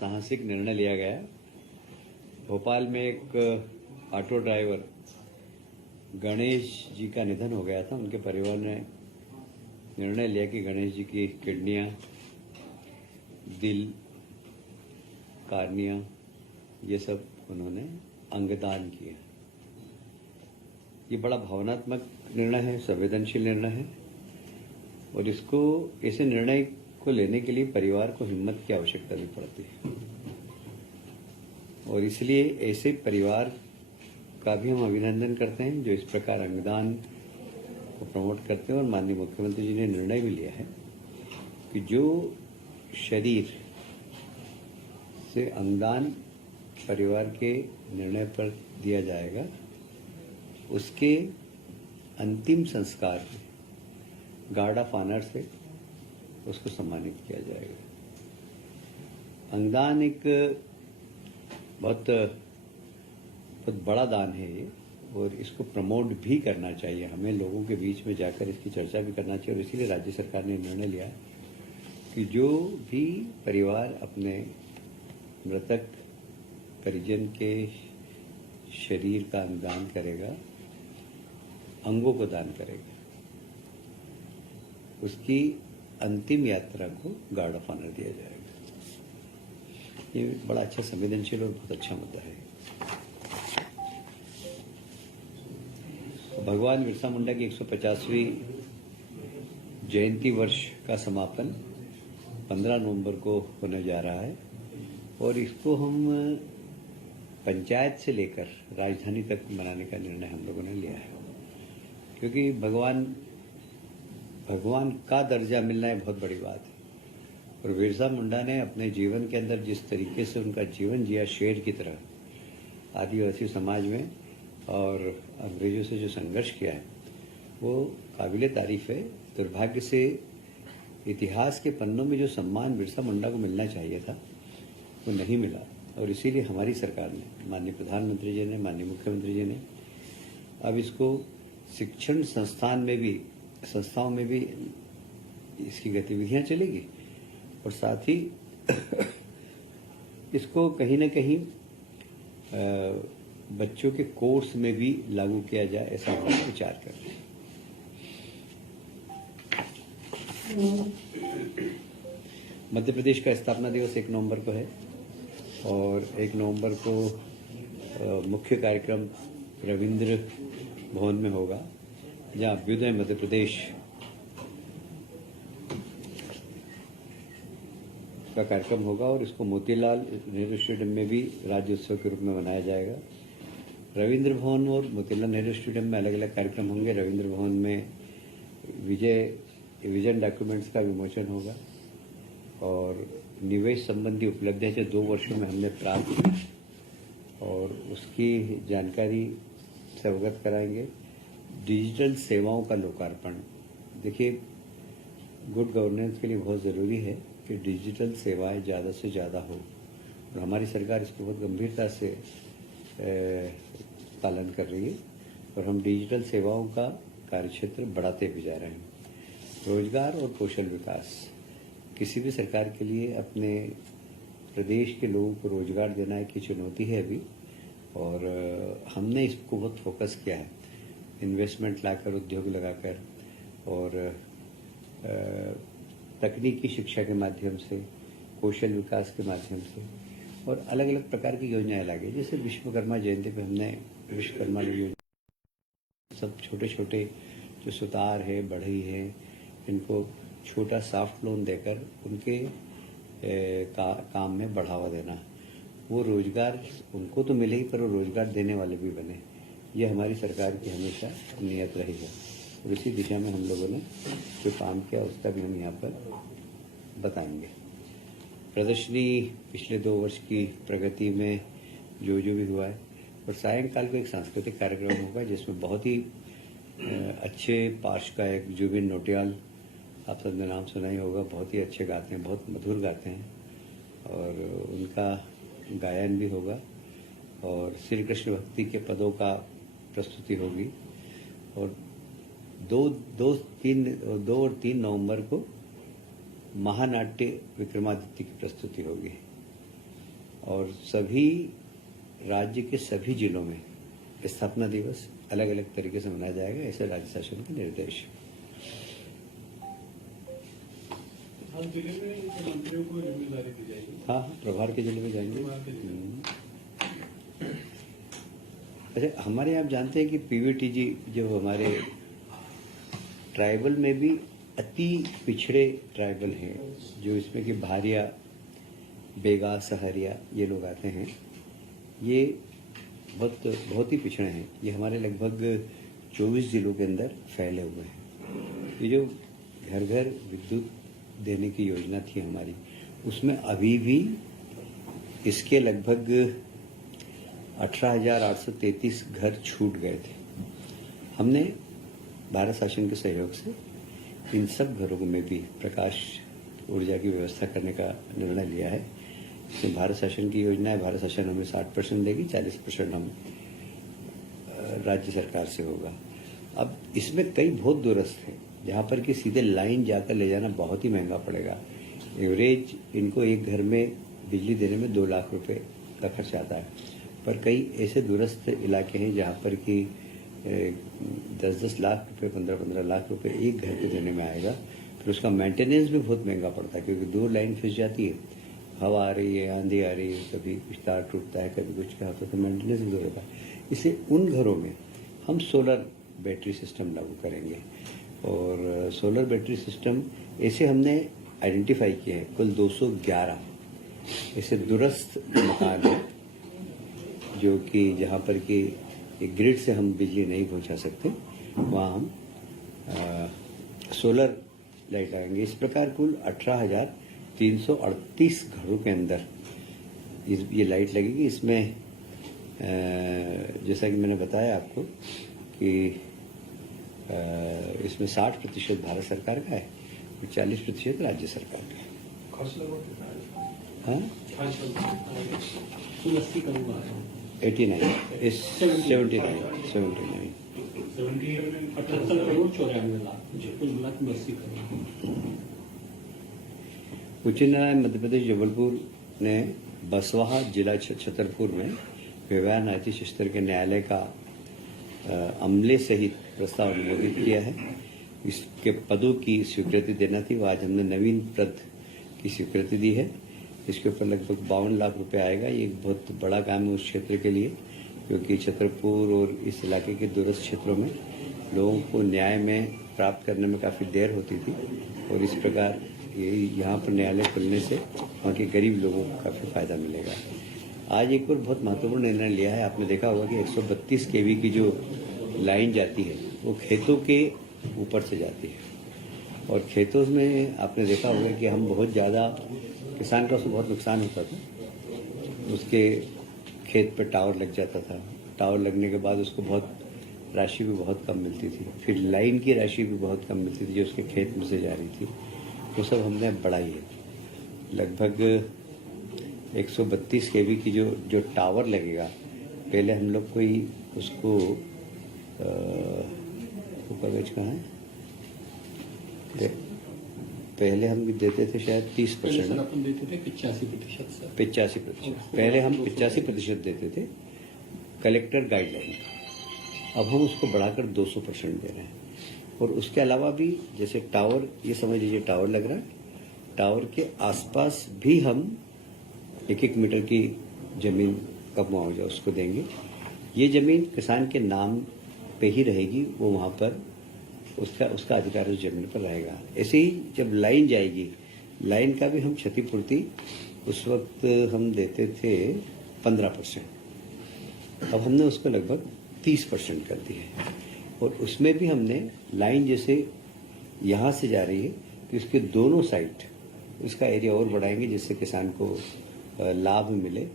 साहसिक निर्णय लिया गया है। भोपाल में एक ऑटो ड्राइवर गणेश जी का निधन हो गया था। उनके परिवार ने निर्णय लिया कि गणेश जी की किडनियां, दिल, कार्निया, ये सब उन्होंने अंगदान किया। ये बड़ा भावनात्मक निर्णय है, संवेदनशील निर्णय है और ऐसे निर्णय को लेने के लिए परिवार को हिम्मत की आवश्यकता भी पड़ती है और इसलिए ऐसे परिवार का भी हम अभिनंदन करते हैं जो इस प्रकार अंगदान को प्रमोट करते हैं। और माननीय मुख्यमंत्री जी ने निर्णय भी लिया है कि जो शरीर से अंगदान परिवार के निर्णय पर दिया जाएगा उसके अंतिम संस्कार में गार्ड ऑफ ऑनर से उसको सम्मानित किया जाएगा। अंगदान एक बहुत बड़ा दान है ये और इसको प्रमोट भी करना चाहिए। हमें लोगों के बीच में जाकर इसकी चर्चा भी करना चाहिए और इसीलिए राज्य सरकार ने निर्णय लिया कि जो भी परिवार अपने मृतक परिजन के शरीर का अंगदान करेगा, अंगों को दान करेगा, उसकी अंतिम यात्रा को गार्ड ऑफ ऑनर दिया जाएगा। ये बड़ा अच्छा संवेदनशील और बहुत अच्छा मुद्दा है। भगवान बिरसा मुंडा की 150वीं जयंती वर्ष का समापन 15 नवंबर को होने जा रहा है और इसको हम पंचायत से लेकर राजधानी तक मनाने का निर्णय हम लोगों ने लिया है, क्योंकि भगवान का दर्जा मिलना है बहुत बड़ी बात है। और बिरसा मुंडा ने अपने जीवन के अंदर जिस तरीके से उनका जीवन जिया, शेर की तरह आदिवासी समाज में और अंग्रेजों से जो संघर्ष किया है वो काबिले तारीफ है। दुर्भाग्य से इतिहास के पन्नों में जो सम्मान बिरसा मुंडा को मिलना चाहिए था वो नहीं मिला और इसीलिए हमारी सरकार ने, माननीय प्रधानमंत्री जी ने, माननीय मुख्यमंत्री जी ने अब इसको शिक्षण संस्थाओं में भी इसकी गतिविधियां चलेगी और साथ ही इसको कहीं न कहीं बच्चों के कोर्स में भी लागू किया जाए, ऐसा हम विचार कर रहे हैं। मध्य प्रदेश का स्थापना दिवस 1 नवंबर को है और 1 नवंबर को मुख्य कार्यक्रम रविंद्र भवन में होगा, जहां अभ्युदय मध्य प्रदेश का कार्यक्रम होगा और इसको मोतीलाल नेहरू स्टेडियम में भी राज्य उत्सव के रूप में मनाया जाएगा। रविंद्र भवन और मोतीलाल नेहरू स्टेडियम में अलग अलग कार्यक्रम होंगे। रविंद्र भवन में विजन डॉक्यूमेंट्स का विमोचन होगा और निवेश संबंधी उपलब्धियां जो 2 वर्षों में हमने प्राप्त की और उसकी जानकारी से अवगत कराएंगे। डिजिटल सेवाओं का लोकार्पण, देखिए गुड गवर्नेंस के लिए बहुत ज़रूरी है कि डिजिटल सेवाएं ज़्यादा से ज़्यादा हो और हमारी सरकार इसको बहुत गंभीरता से पालन कर रही है और हम डिजिटल सेवाओं का कार्यक्षेत्र बढ़ाते भी जा रहे हैं। रोजगार और कौशल विकास किसी भी सरकार के लिए अपने प्रदेश के लोगों को रोजगार देना एक चुनौती है अभी और हमने इसको बहुत फोकस किया है, इन्वेस्टमेंट लाकर, उद्योग लगाकर और तकनीकी शिक्षा के माध्यम से, कौशल विकास के माध्यम से और अलग अलग प्रकार की योजनाएं लागे। जैसे विश्वकर्मा जयंती पे हमने विश्वकर्मा योजना, सब छोटे छोटे जो सुतार है, बढ़ई है, इनको छोटा सॉफ्ट लोन देकर उनके काम में बढ़ावा देना। वो रोजगार उनको तो मिले ही पर वो रोजगार देने वाले भी बने। ये हमारी सरकार की हमेशा नियत रही है और इसी दिशा में हम लोगों ने जो काम किया उसका भी हम यहाँ पर बताएंगे। प्रदर्शनी पिछले 2 वर्ष की प्रगति में जो भी हुआ है और सायंकाल को एक सांस्कृतिक कार्यक्रम होगा जिसमें बहुत ही अच्छे पार्श्व गायक जुबिन नौटियाल, आप सबने नाम सुना ही होगा, बहुत ही अच्छे गाते हैं, बहुत मधुर गाते हैं और उनका गायन भी होगा और श्री कृष्ण भक्ति के पदों का प्रस्तुति होगी और 2 और 3 नवंबर को महानाट्य विक्रमादित्य की प्रस्तुति होगी। और सभी राज्य के सभी जिलों में स्थापना दिवस अलग अलग तरीके से मनाया जाएगा, ऐसे राज्य शासन के निर्देश। हर जिले में मंत्रियों को जिम्मेदारी दी जाएगी। हाँ, प्रभार के जिले में जाएंगे। अच्छा, हमारे यहाँ आप जानते हैं कि पीवीटीजी जो हमारे ट्राइबल में भी अति पिछड़े ट्राइबल हैं, जो इसमें कि भारिया, बेगा, सहरिया ये लोग आते हैं, ये बहुत ही पिछड़े हैं। ये हमारे लगभग 24 जिलों के अंदर फैले हुए हैं। ये जो घर घर विद्युत देने की योजना थी हमारी, उसमें अभी भी इसके लगभग 18,833 घर छूट गए थे। हमने भारत शासन के सहयोग से इन सब घरों में भी प्रकाश ऊर्जा की व्यवस्था करने का निर्णय लिया है। इसमें भारत शासन की योजना है, भारत शासन हमें 60% देगी, 40% हम राज्य सरकार से होगा। अब इसमें कई बहुत दूरस्थ हैं जहाँ पर कि सीधे लाइन जाकर ले जाना बहुत ही महंगा पड़ेगा। एवरेज इनको एक घर में बिजली देने में 2 लाख रुपए का खर्च आता है, पर कई ऐसे दूरस्थ इलाके हैं जहाँ पर कि 10-10 लाख रुपए, 15-15 लाख रुपए एक घर को देने में आएगा। फिर उसका मेंटेनेंस भी बहुत महंगा पड़ता है, क्योंकि दूर लाइन फंस जाती है, हवा आ रही है, आंधी आ रही है, कभी कुछ तार टूटता है, कभी कुछ क्या होता है, तो मेंटेनेंस भी होता है। इसलिए उन घरों में हम सोलर बैटरी सिस्टम लागू करेंगे। और सोलर बैटरी सिस्टम ऐसे हमने आइडेंटिफाई किए हैं, कुल 211 ऐसे दूरस्थ मकान हैं जो कि जहाँ पर कि एक ग्रिड से हम बिजली नहीं पहुँचा सकते, वहाँ हम सोलर लाइट लगाएंगे। इस प्रकार कुल 18,338 घरों के अंदर ये लाइट लगेगी। इसमें जैसा कि मैंने बताया आपको कि इसमें 60% भारत सरकार का है और 40% राज्य सरकार का है। हाँ, 89 इस 79 उच्च न्यायालय मध्य प्रदेश जबलपुर ने बसवाहा जिला छतरपुर में व्यवहार न्यायाधीश स्तर के न्यायालय का अमले सहित प्रस्ताव अनुमोदित किया है। इसके पदों की स्वीकृति देना थी, वो आज हमने नवीन पद की स्वीकृति दी है। इसके ऊपर लगभग 52 लाख रुपए आएगा। ये एक बहुत बड़ा काम है उस क्षेत्र के लिए, क्योंकि छतरपुर और इस इलाके के दूरस्थ क्षेत्रों में लोगों को न्याय में प्राप्त करने में काफ़ी देर होती थी, और इस प्रकार यहाँ पर न्यायालय खुलने से वहाँ के गरीब लोगों को काफ़ी फायदा मिलेगा। आज एक और बहुत महत्वपूर्ण निर्णय लिया है। आपने देखा होगा कि 132 केवी की जो लाइन जाती है वो खेतों के ऊपर से जाती है, और खेतों में आपने देखा होगा कि हम बहुत ज़्यादा किसान का उसको बहुत नुकसान होता था। उसके खेत पर टावर लग जाता था, टावर लगने के बाद उसको बहुत राशि भी बहुत कम मिलती थी, फिर लाइन की राशि भी बहुत कम मिलती थी जो उसके खेत में से जा रही थी। वो सब हमने अब बढ़ाई है। लगभग 132 केवी की जो टावर लगेगा, पहले हम लोग कोई उसको कवरेज कहाँ है, पहले हम देते थे शायद 30%, अपन देते थे 85%। 85%। पहले हम 85% देते थे कलेक्टर गाइडलाइन, अब हम उसको बढ़ाकर 200% दे रहे हैं। और उसके अलावा भी जैसे टावर, ये समझ लीजिए टावर लग रहा है, टावर के आसपास भी हम 1-1 मीटर की जमीन का मुआवजा उसको देंगे। ये जमीन किसान के नाम पे ही रहेगी, वो वहाँ पर उसका अधिकार उस जमीन पर रहेगा। ऐसे ही जब लाइन जाएगी, लाइन का भी हम क्षतिपूर्ति उस वक्त हम देते थे 15%, अब हमने उसको लगभग 30% कर दी है। और उसमें भी हमने लाइन जैसे यहाँ से जा रही है तो इसके दोनों साइड उसका एरिया और बढ़ाएंगे, जिससे किसान को लाभ मिले,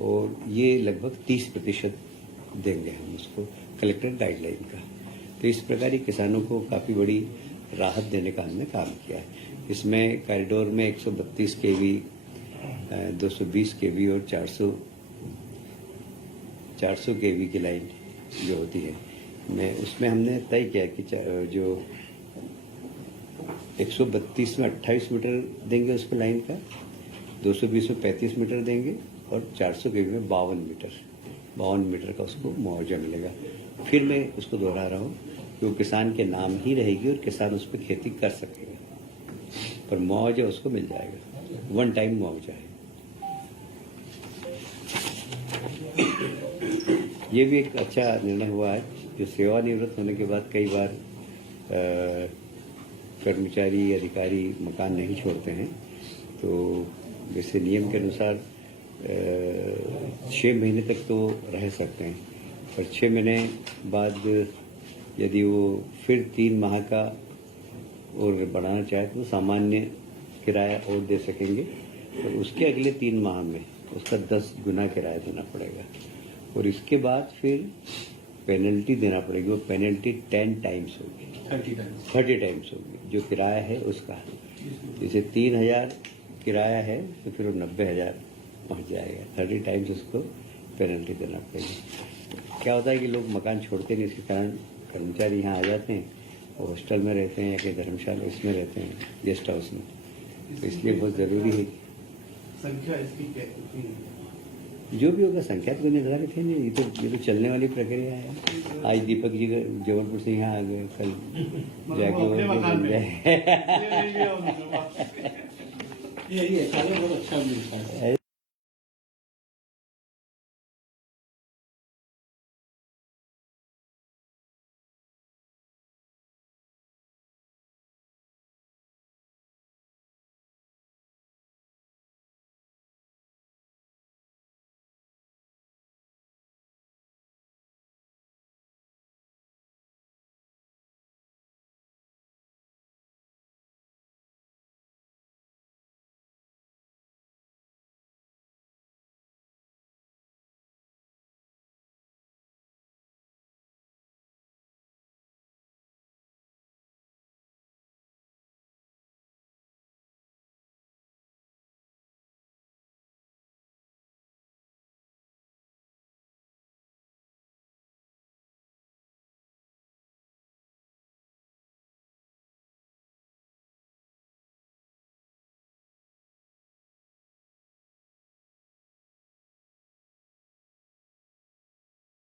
और ये लगभग 30% देंगे हम उसको कलेक्टर गाइडलाइन का। तो इस प्रकार किसानों को काफ़ी बड़ी राहत देने का हमने काम किया है। इसमें कॉरिडोर में 132 केवी, 220 केवी और 400 केवी की लाइन जो होती है, उसमें हमने तय किया कि जो 132 में 28 मीटर देंगे उसको लाइन का, 220 में 35 मीटर देंगे, और 400 केवी में 52 मीटर का उसको मुआवजा मिलेगा। फिर मैं उसको दोहरा रहा हूँ कि वो किसान के नाम ही रहेगी और किसान उस पर खेती कर सकेगा, पर मुआवजा उसको मिल जाएगा, वन टाइम मुआवजा है। ये भी एक अच्छा निर्णय हुआ है, जो सेवानिवृत्त होने के बाद कई बार कर्मचारी अधिकारी मकान नहीं छोड़ते हैं, तो जैसे नियम के अनुसार 6 महीने तक तो रह सकते हैं, पर 6 महीने बाद यदि वो फिर 3 माह का और बढ़ाना चाहे तो सामान्य किराया और दे सकेंगे, और उसके अगले 3 माह में उसका 10 गुना किराया देना पड़ेगा, और इसके बाद फिर पेनल्टी देना पड़ेगी। वो पेनल्टी 10 टाइम्स होगी, 30 टाइम्स होगी जो किराया है उसका। जैसे 3,000 किराया है तो फिर वो 90,000 पहुँच जाएगा, 30 टाइम्स उसको पेनल्टी देना पड़ेगा। क्या होता है कि लोग मकान छोड़ते नहीं, इसके कारण कर्मचारी यहाँ आ जाते हैं, हॉस्टल में रहते हैं या कहीं धर्मशाला इसमें रहते हैं, गेस्ट हाउस में, तो इसलिए बहुत ज़रूरी है। संख्या इसकी क्या कितनी है? जो भी होगा संख्या तो निर्धारित है नहीं, ये तो चलने वाली प्रक्रिया है। आज दीपक जी जबलपुर से यहाँ आ गए, कल जाके अपने मकान में जाए। यही है, बहुत अच्छा मिलता है।